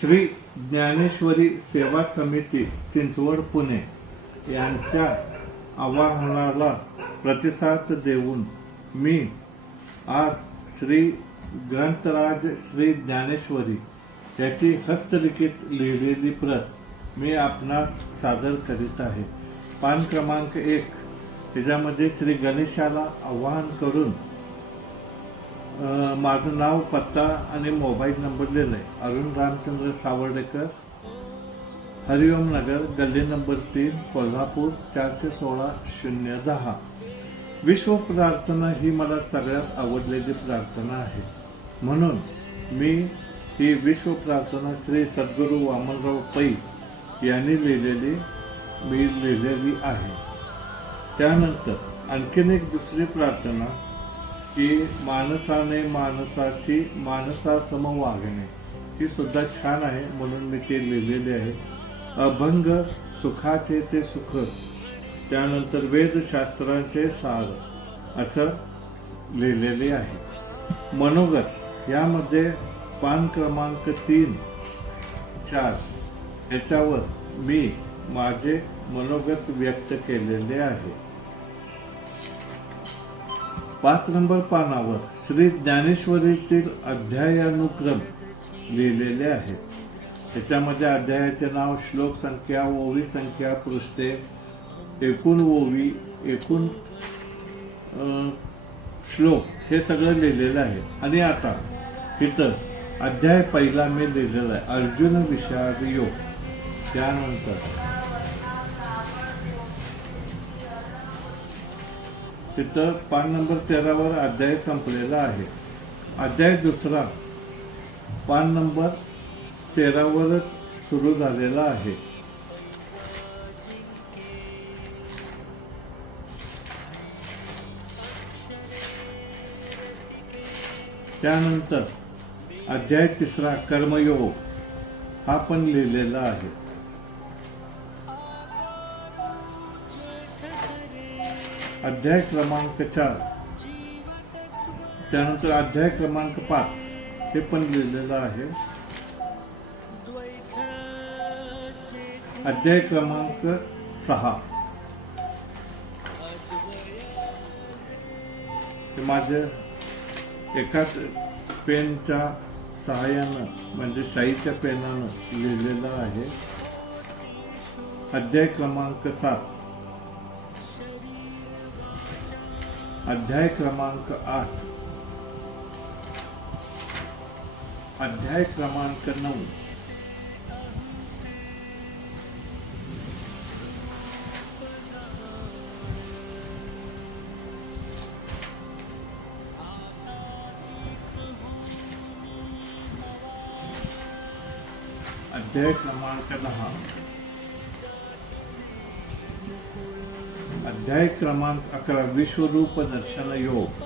श्री ज्ञानेश्वरी सेवा समिती चिंचवड पुणे यांच्या आवाहनाला प्रतिसाद देऊन मी आज श्री ग्रंथराज श्री ज्ञानेश्वरी याची हस्तलिखित लिहिलेली प्रत मी आपणास सादर करीत आहे. पान क्रमांक एक. त्याच्यामध्ये श्री गणेशाला आवाहन करून माझं नाव पत्ता आणि मोबाईल नंबर लिहिलं आहे अरुण रामचंद्र सावर्डेकर. हरिओम नगर गल्ली नंबर तीन कोल्हापूर चारशे सोळा शून्य दहा. विश्व प्रार्थना ही मला सगळ्यात आवडलेली प्रार्थना आहे. म्हणून मी ही विश्व प्रार्थना श्री सद्गुरू वामनराव पै यांनी लिहिलेली मी लिहिलेली आहे. त्यानंतर आणखीन एक दुसरी प्रार्थना की माणसाने माणसाशी माणसासम वागणे ही सुद्धा छान आहे म्हणून मी ते लिहिलेले आहे. अभंग सुखाचे ते सुख त्यानंतर वेदशास्त्रांचे सार असं लिहिलेले आहे. मनोगत यामध्ये पान क्रमांक तीन चार ह्याच्यावर मी माझे मनोगत व्यक्त केलेले आहे. पाच नंबर पानावर श्री ज्ञानेश्वरीतील अध्यायानुक्रम लिहिलेले आहेत. त्याच्यामध्ये अध्यायाचे नाव श्लोक संख्या ओवी संख्या पृष्ठे एकूण ओवी एकूण श्लोक हे सगळं लिहिलेलं आहे. आणि आता इथं अध्याय पहिला मी लिहिलेला आहे. अर्जुन विषाद योग. त्यानंतर तिथं पान नंबर तेरावर अध्याय संपलेला आहे. अध्याय दुसरा पान नंबर तेरावरच सुरू झालेला आहे. त्यानंतर अध्याय तिसरा कर्मयोग हा पण लिहिलेला आहे. अध्याय क्रमांक चार. त्यानंतर अध्याय क्रमांक पाच. हे पण लिहिलेलं आहे. अध्याय क्रमांक सहा. हे माझ्या एकाच पेनच्या सहाय्यानं म्हणजे शाईच्या पेनानं लिहिलेलं आहे. अध्याय क्रमांक सात. अध्याय क्रमांक आठ। अध्याय क्रमांक नऊ। अध्याय क्रमांक दहा। अध्याय क्रमांक अकरा विश्वरूप दर्शन योग.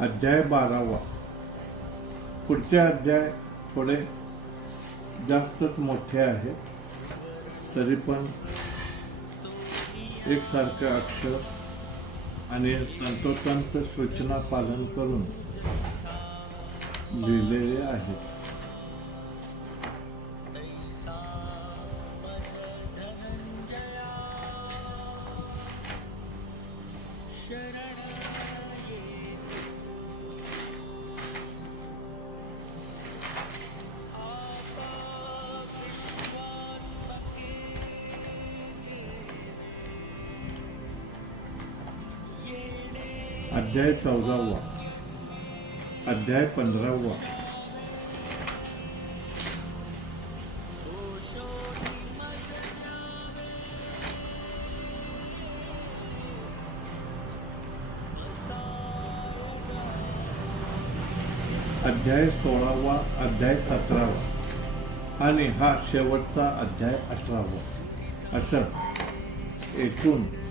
अध्याय बारावा. पुढचे अध्याय थोडे जास्तच मोठे आहे तरी पण एकसारखे अक्षर आणि तंतोतंत सूचना पालन करून लिहिलेले आहेत अध्याय चौदावा. अध्याय पंधरावा. अध्याय सोळावा अध्याय सतरावा. आणि हा शेवटचा अध्याय अठरावा. असं. एकूण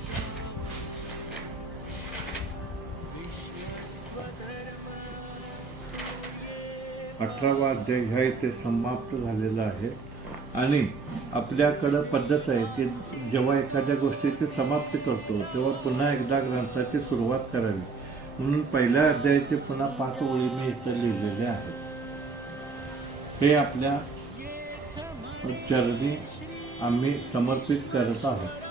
अठरावा अध्याय ह्या इथे समाप्त झालेला आहे. आणि आपल्याकडं पद्धत आहे की जेव्हा एखाद्या गोष्टीची समाप्ती करतो तेव्हा पुन्हा एकदा ग्रंथाची सुरुवात करावी. म्हणून पहिल्या अध्यायाचे पुन्हा पाच ओळी मी इथं लिहिलेले आहेत. हे आपल्या चरणी आम्ही समर्पित करत आहोत.